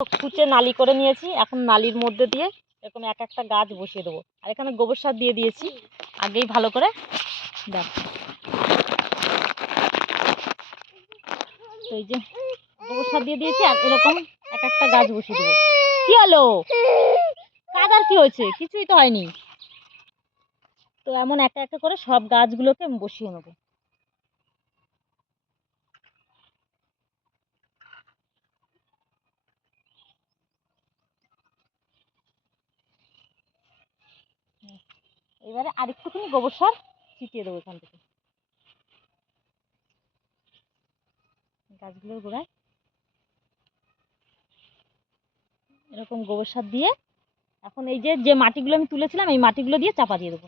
কুচে নালি করে নিয়েছি, এখন নালির মধ্যে দিয়ে এরকম এক একটা গাছ বসিয়ে দেবো। আর এখানে গোবর সার দিয়ে দিয়েছি আগেই ভালো করে। দেখো তো এই যে গোবর সার দিয়ে দিয়েছি, আর এরকম এক একটা গাছ বসিয়ে দেবো। কি হলো? কাদার কি হয়েছে? কিছুই তো হয়নি। তো এমন একটা একটা করে সব গাছগুলোকে আমি বসিয়ে নেবো। এবারে আরেকটুখানি গোবর সার ছিটিয়ে দেবো এখান থেকে গাছগুলোর গোড়ায়। এরকম গোবর সার দিয়ে এখন এই যে যে মাটিগুলো আমি তুলেছিলাম এই মাটিগুলো দিয়ে চাপা দিয়ে দেবো।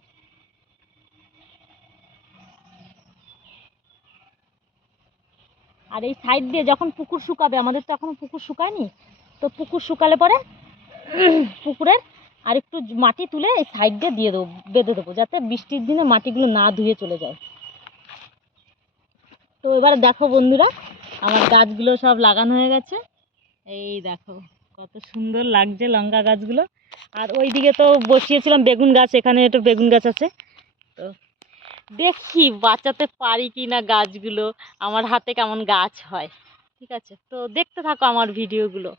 আর এই সাইড দিয়ে যখন পুকুর শুকাবে, আমাদের তো এখনো পুকুর শুকায়নি, তো পুকুর শুকালে পরে পুকুরের আর একটু মাটি তুলে এই সাইড দিয়ে দেবো, বেঁধে দেবো, যাতে বৃষ্টির দিনে মাটিগুলো না ধুয়ে চলে যায়। তো এবারে দেখো বন্ধুরা, আমার গাছগুলো সব লাগানো হয়ে গেছে। এই দেখো কত সুন্দর লাগছে লঙ্কা গাছগুলো। আর ওইদিকে তো বসিয়েছিলাম বেগুন গাছ, এখানে একটা বেগুন গাছ আছে। তো দেখি বাঁচাতে পারি কি না গাছগুলো, আমার হাতে কেমন গাছ হয়। ঠিক আছে, তো দেখতে থাকো আমার ভিডিওগুলো।